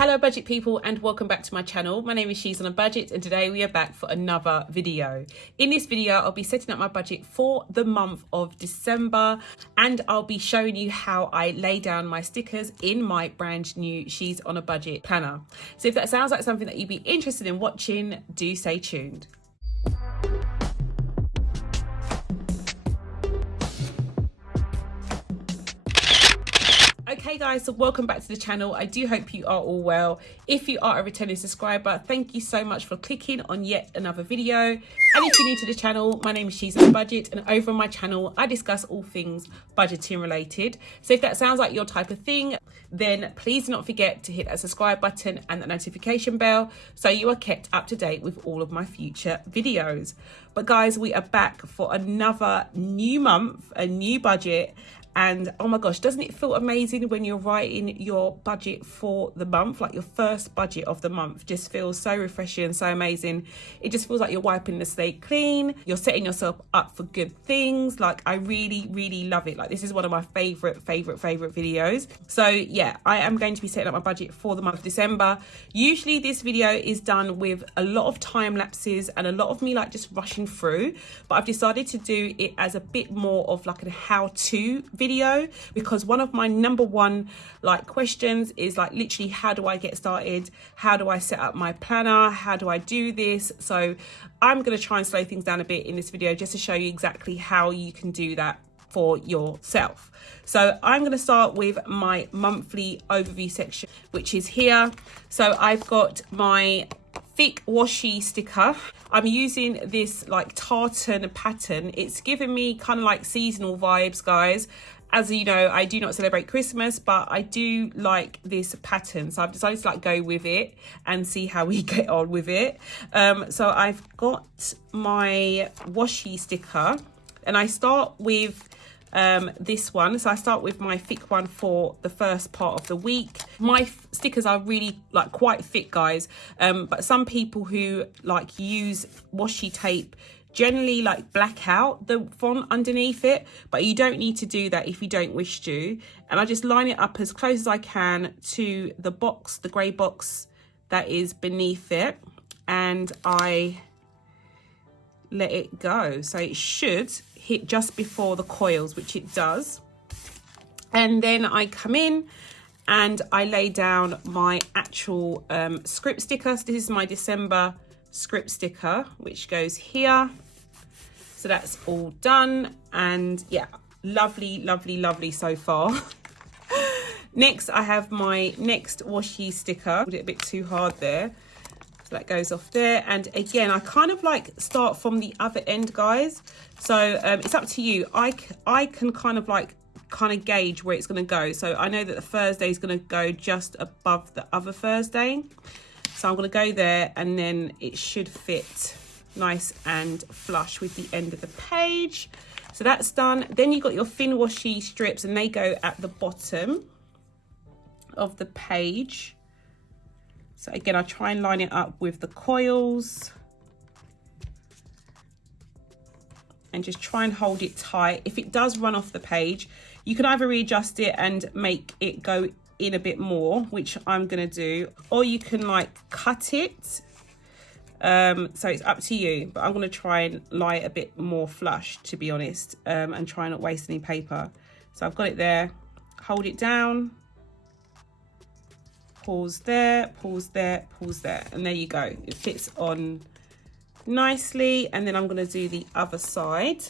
Hello budget people and welcome back to my channel. My name is She's on a Budget and today we are back for another video. In this video I'll be setting up my budget for the month of December and I'll be showing you how I lay down my stickers in my brand new She's on a Budget planner. So if that sounds like something that you'd be interested in watching, do stay tuned. Okay guys, so welcome back to the channel. I do hope you are all well. If you are a returning subscriber, thank you so much for clicking on yet another video. And if you're new to the channel, my name is She's on a Budget and over on my channel I discuss all things budgeting related. So if that sounds like your type of thing, then please do not forget to hit that subscribe button and the notification bell so you are kept up to date with all of my future videos. But guys, we are back for another new month, a new budget. And oh my gosh, doesn't it feel amazing when you're writing your budget for the month? Like your first budget of the month just feels so refreshing, so amazing. It just feels like you're wiping the slate clean. You're setting yourself up for good things. Like I really love it. Like this is one of my favorite videos. So yeah, I am going to be setting up my budget for the month of December. Usually this video is done with a lot of time lapses and a lot of me like just rushing through. But I've decided to do it as a bit more of like a how-to video because one of my number one like questions is like literally how do I get started, how do I set up my planner, how do I do this? So I'm going to try and slow things down a bit in this video just to show you exactly how you can do that for yourself. So I'm going to start with my monthly overview section, which is here. So I've got my thick washi sticker. I'm using this like tartan pattern. It's giving me kind of like seasonal vibes, guys. As you know, I do not celebrate Christmas, but I do like this pattern. So I've decided to like go with it and see how we get on with it. So I've got my washi sticker and I start with this one. So I start with my thick one for the first part of the week. My stickers are really like quite thick, guys, but some people who like use washi tape generally like black out the font underneath it, but you don't need to do that if you don't wish to. And I just line it up as close as I can to the box, the grey box that is beneath it, and I let it go. So it should hit just before the coils, which it does. And then I come in and I lay down my actual script sticker. So this is my December script sticker, which goes here. So that's all done. And yeah, lovely so far. Next, I have my next washi sticker. Put it a bit too hard there. So that goes off there. And again, I kind of like start from the other end, guys. So it's up to you. I can kind of gauge where it's going to go. So I know that the Thursday is going to go just above the other Thursday. So I'm going to go there and then it should fit nice and flush with the end of the page. So that's done. Then you've got your thin washi strips and they go at the bottom of the page. So again, I try and line it up with the coils and just try and hold it tight. If it does run off the page, you can either readjust it and make it go in a bit more, which I'm gonna do, or you can like cut it. So it's up to you, but I'm gonna try and lie it a bit more flush, to be honest, and try not waste any paper. So I've got it there, hold it down, pause there, pause there, pause there, and there you go. It fits on nicely. And then I'm gonna do the other side.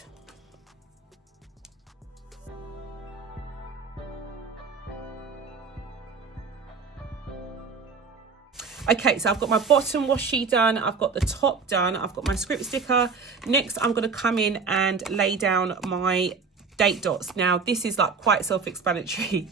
Okay, so I've got my bottom washi done, I've got the top done, I've got my script sticker. Next, I'm going to come in and lay down my date dots. Now, this is like quite self-explanatory.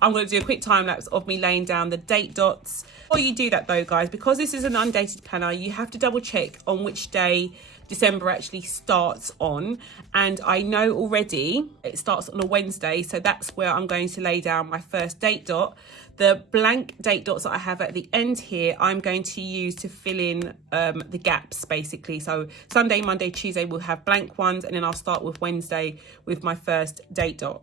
I'm going to do a quick time lapse of me laying down the date dots. Before you do that though, guys, because this is an undated planner, you have to double check on which day December actually starts on. And I know already it starts on a Wednesday, so that's where I'm going to lay down my first date dot. The blank date dots that I have at the end here, I'm going to use to fill in the gaps basically. So Sunday, Monday, Tuesday we'll have blank ones, and then I'll start with Wednesday with my first date dot.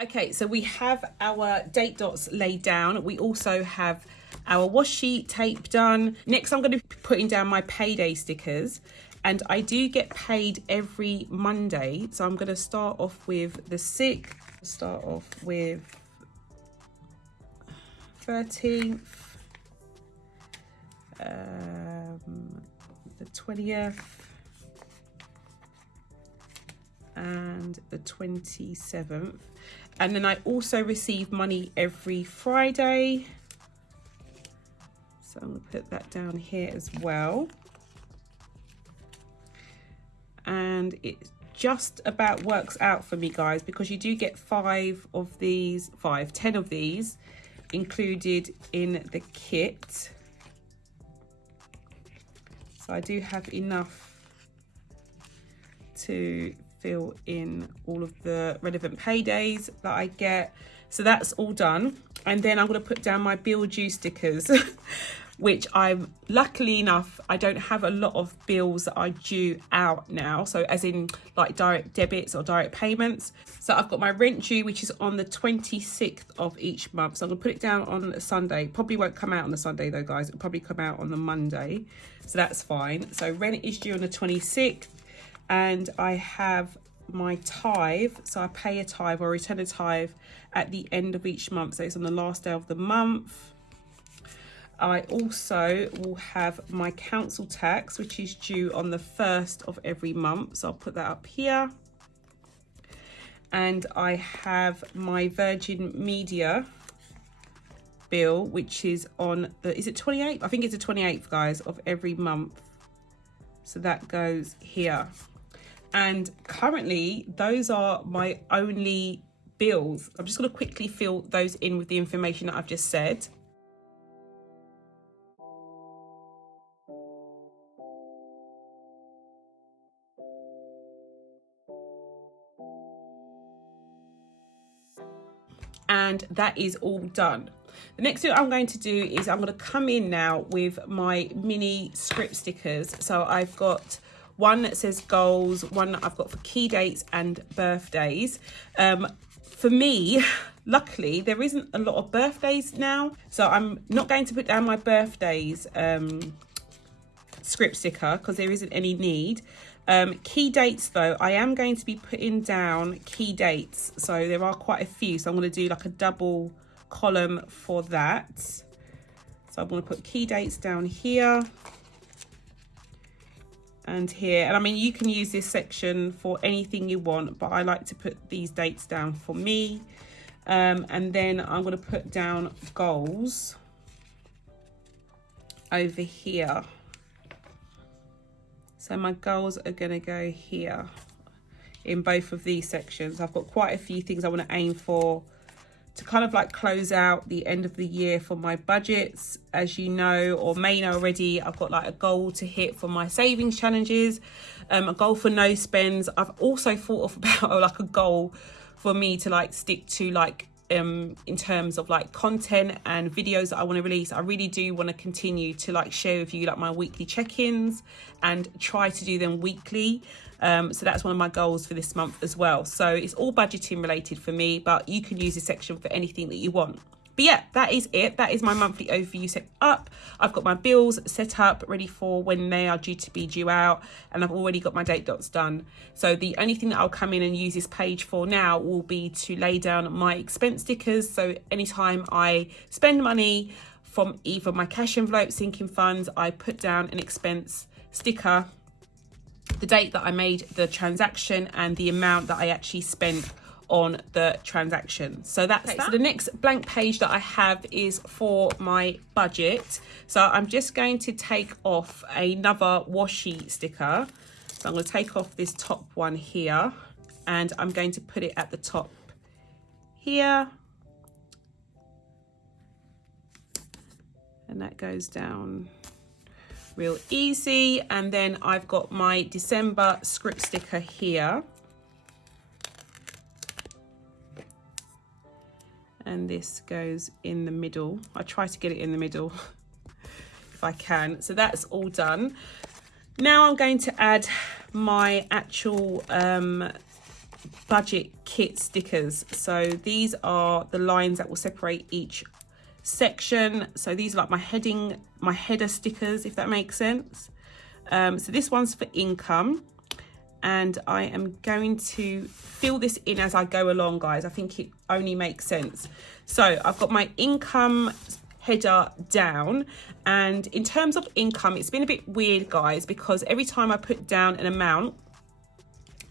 Okay, so we have our date dots laid down. We also have our washi tape done. Next, I'm going to be putting down my payday stickers. And I do get paid every Monday. So I'm going to start off with the 6th. Start off with 13th. The 20th. And the 27th. And then I also receive money every Friday. So I'm going to put that down here as well. And it just about works out for me, guys, because you do get 10 of these included in the kit. So I do have enough to fill in all of the relevant paydays that I get. So that's all done. And then I'm going to put down my bill due stickers, which I'm luckily enough, I don't have a lot of bills that are due out now. So as in like direct debits or direct payments. So I've got my rent due, which is on the 26th of each month. So I'm gonna put it down on a Sunday. Probably won't come out on the Sunday though, guys. It'll probably come out on the Monday. So that's fine. So rent is due on the 26th. And I have my tithe. So I pay a tithe or return a tithe at the end of each month. So it's on the last day of the month. I also will have my council tax, which is due on the 1st of every month. So I'll put that up here. And I have my Virgin Media bill, which is on the, is it 28th? I think it's the 28th, guys, of every month. So that goes here. And currently, those are my only bills. I'm just going to quickly fill those in with the information that I've just said. And that is all done. The next thing I'm going to do is I'm going to come in now with my mini script stickers. So I've got one that says goals, one that I've got for key dates and birthdays. For me, luckily, there isn't a lot of birthdays now. So I'm not going to put down my birthdays script sticker because there isn't any need. Key dates though, I am going to be putting down key dates. So there are quite a few. So I'm going to do like a double column for that. So I'm going to put key dates down here and here. And I mean, you can use this section for anything you want, but I like to put these dates down for me. And then I'm going to put down goals over here. So my goals are going to go here in both of these sections. I've got quite a few things I want to aim for to kind of like close out the end of the year for my budgets. As you know, or may know already, I've got like a goal to hit for my savings challenges, a goal for no spends. I've also thought of about like a goal for me to like stick to like in terms of like content and videos that I want to release. I really do want to continue to like share with you like my weekly check-ins and try to do them weekly. So that's one of my goals for this month as well. So it's all budgeting related for me, but you can use this section for anything that you want. But yeah, that is it. That is my monthly overview set up. I've got my bills set up, ready for when they are due to be due out. And I've already got my date dots done. So the only thing that I'll come in and use this page for now will be to lay down my expense stickers. So anytime I spend money from either my cash envelope, sinking funds, I put down an expense sticker, the date that I made the transaction and the amount that I actually spent on the transaction. So that's that. So the next blank page that I have is for my budget. So I'm just going to take off another washi sticker. So I'm going to take off this top one here and I'm going to put it at the top here. And that goes down real easy. And then I've got my December script sticker here. And this goes in the middle. I try to get it in the middle if I can. So that's all done. Now I'm going to add my actual budget kit stickers. So these are the lines that will separate each section. So these are like my header stickers, if that makes sense. So this one's for income, and I am going to fill this in as I go along, guys. I think it only makes sense. So I've got my income header down, and in terms of income, it's been a bit weird, guys, because every time I put down an amount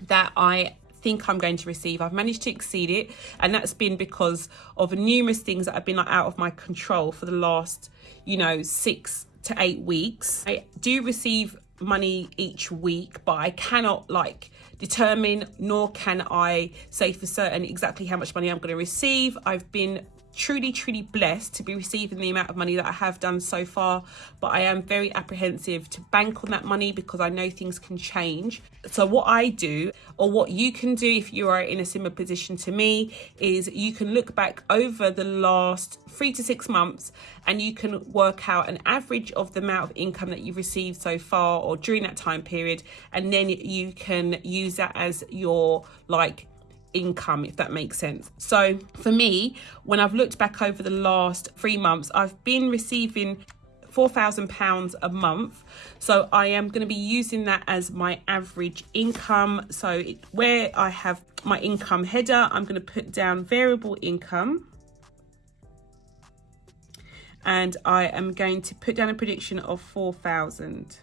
that I think I'm going to receive, I've managed to exceed it, and that's been because of numerous things that have been like out of my control for the last, you know, 6 to 8 weeks. I do receive money each week, but I cannot like determine, nor can I say for certain exactly how much money I'm going to receive. I've been truly blessed to be receiving the amount of money that I have done so far, but I am very apprehensive to bank on that money because I know things can change. So what I do, or what you can do if you are in a similar position to me, is you can look back over the last 3 to 6 months and you can work out an average of the amount of income that you've received so far or during that time period, and then you can use that as your like income, if that makes sense. So for me, when I've looked back over the last 3 months, I've been receiving £4,000 a month. So I am going to be using that as my average income. So where I have my income header, I'm going to put down variable income, and I am going to put down a prediction of 4,000.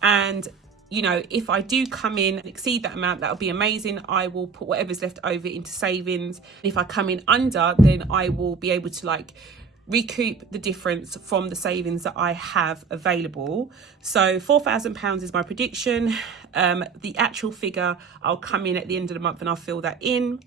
And you know, if I do come in and exceed that amount, that'll be amazing. I will put whatever's left over into savings. If I come in under, then I will be able to like recoup the difference from the savings that I have available. So £4,000 is my prediction. The actual figure, I'll come in at the end of the month and I'll fill that in.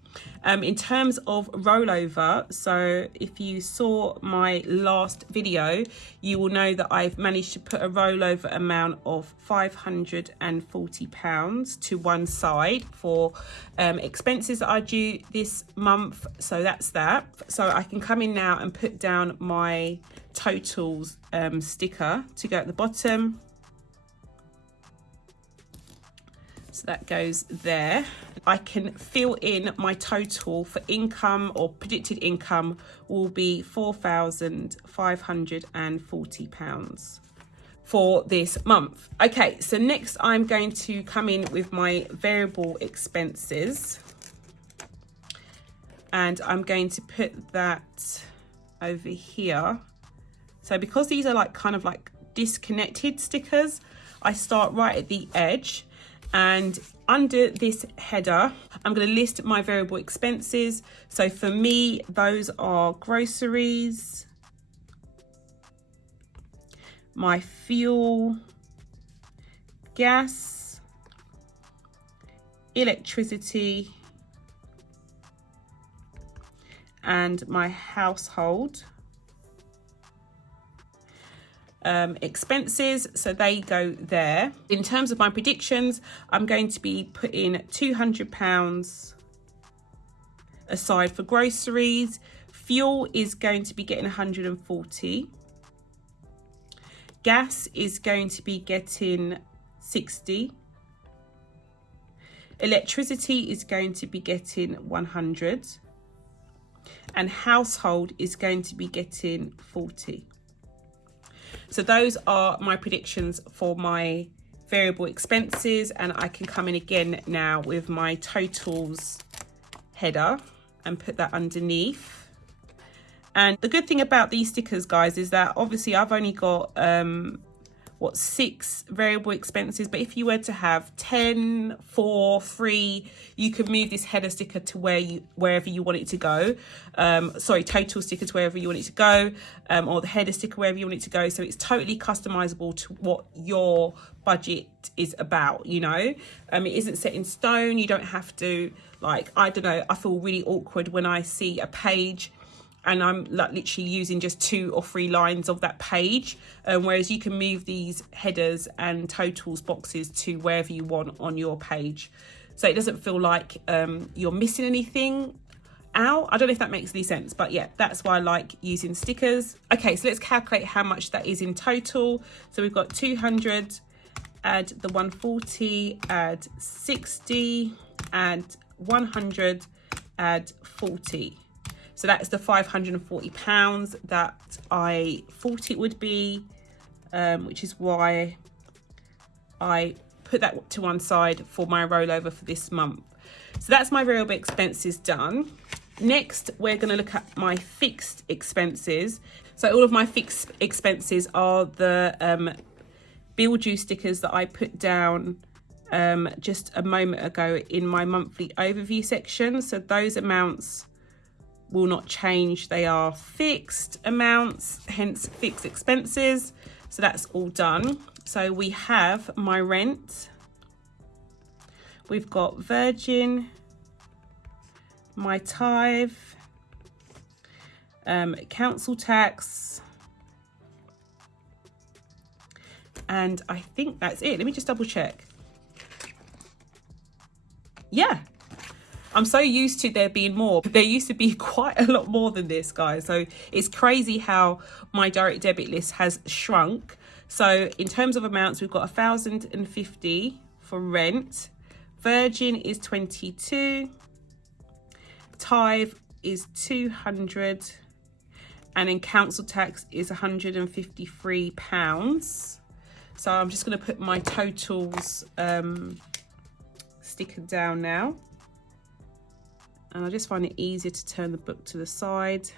In terms of rollover, so if you saw my last video, you will know that I've managed to put a rollover amount of £540 to one side for expenses that are due this month. So that's that. So I can come in now and put down my totals sticker to go at the bottom. So that goes there. I can fill in my total for income, or predicted income will be £4,540 for this month. Okay, so next I'm going to come in with my variable expenses, and I'm going to put that over here. So because these are like kind of like disconnected stickers, I start right at the edge, and under this header, I'm going to list my variable expenses. So for me, those are groceries, my fuel, gas, electricity, and my household expenses, so they go there. In terms of my predictions, I'm going to be putting £200 aside for groceries. Fuel is going to be getting 140. Gas is going to be getting 60. Electricity is going to be getting 100. And household is going to be getting 40. So those are my predictions for my variable expenses, and I can come in again now with my totals header and put that underneath. And the good thing about these stickers, guys, is that obviously I've only got 6 variable expenses, but if you were to have 10, 4, 3, you could move this header sticker to wherever you want it to go. Total sticker to wherever you want it to go, or the header sticker wherever you want it to go. So it's totally customizable to what your budget is about, you know. It isn't set in stone. You don't have to, like, I don't know, I feel really awkward when I see a page and I'm like literally using just 2 or 3 lines of that page, whereas you can move these headers and totals boxes to wherever you want on your page, so it doesn't feel like you're missing anything out. I don't know if that makes any sense, but yeah, that's why I like using stickers. Okay, so let's calculate how much that is in total. So we've got 200 add the 140, add 60, add 100, add 40. So that's the £540 that I thought it would be, which is why I put that to one side for my rollover for this month. So that's my variable expenses done. Next, we're going to look at my fixed expenses. So all of my fixed expenses are the bill due stickers that I put down just a moment ago in my monthly overview section. So those amounts will not change. They are fixed amounts, hence fixed expenses. So that's all done. So we have my rent. We've got Virgin, my tithe, council tax, and I think that's it. Let me just double check. Yeah, I'm so used to there being more. There used to be quite a lot more than this, guys. So it's crazy how my direct debit list has shrunk. So in terms of amounts, we've got 1,050 for rent. Virgin is 22. Tithe is 200. And then council tax is £153. So I'm just going to put my totals sticker down now. And I just find it easier to turn the book to the side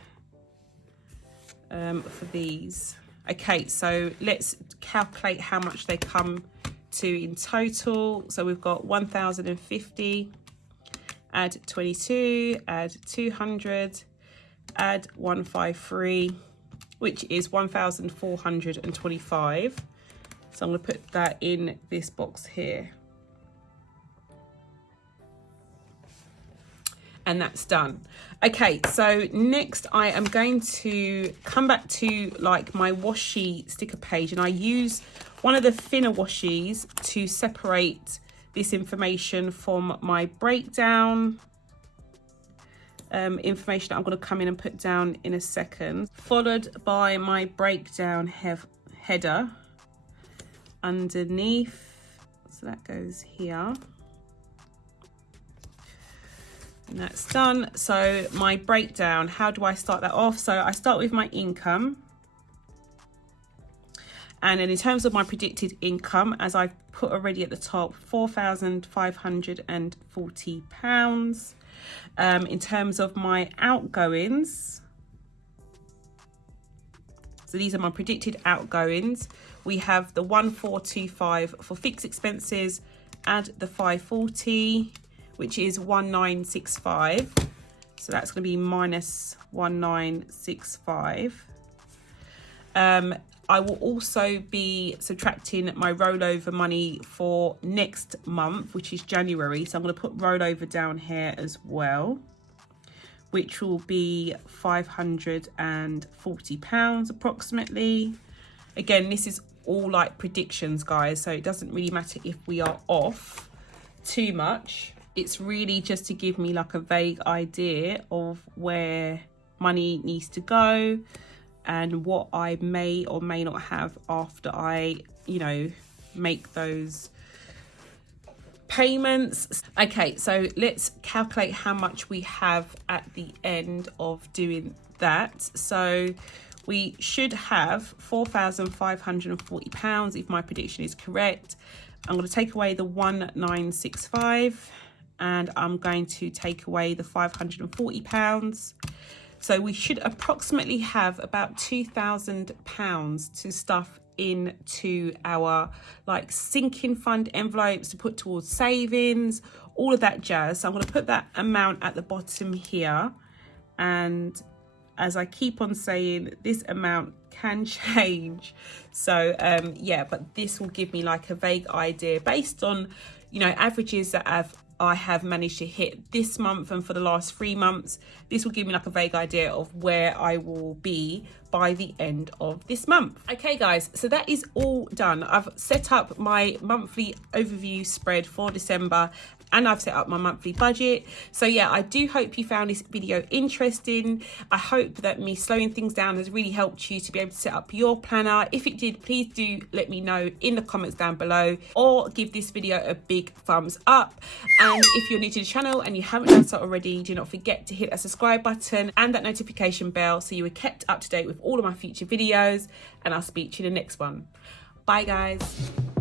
for these. Okay, so let's calculate how much they come to in total. So we've got 1,050, add 22, add 200, add 153, which is 1,425. So I'm going to put that in this box here. And that's done. Okay, so next I am going to come back to like my washi sticker page, and I use one of the thinner washies to separate this information from my breakdown information that I'm going to come in and put down in a second, followed by my breakdown header underneath. So that goes here. And that's done. So my breakdown, how do I start that off? So I start with my income. And then in terms of my predicted income, as I've put already at the top, £4,540. In terms of my outgoings, so these are my predicted outgoings. We have the 1,425 for fixed expenses, add the 540, which is 1,965. So that's going to be minus 1,965. I will also be subtracting my rollover money for next month, which is January. So I'm going to put rollover down here as well, which will be £540 approximately. Again, this is all like predictions, guys. So it doesn't really matter if we are off too much. It's really just to give me like a vague idea of where money needs to go and what I may or may not have after I, you know, make those payments. Okay, so let's calculate how much we have at the end of doing that. So we should have £4,540 if my prediction is correct. I'm going to take away the 1,965 and I'm going to take away the £540. So we should approximately have about £2,000 to stuff into our like sinking fund envelopes to put towards savings, all of that jazz. So I'm going to put that amount at the bottom here. And as I keep on saying, this amount can change. So yeah, but this will give me like a vague idea based on, you know, averages that I have managed to hit this month and for the last 3 months. This will give me like a vague idea of where I will be by the end of this month. Okay guys, so that is all done. I've set up my monthly overview spread for December and I've set up my monthly budget. So yeah, I do hope you found this video interesting. I hope that me slowing things down has really helped you to be able to set up your planner. If it did, please do let me know in the comments down below, or give this video a big thumbs up. And if you're new to the channel and you haven't done so already, do not forget to hit that subscribe button and that notification bell so you are kept up to date with all of my future videos, and I'll speak to you in the next one. Bye guys.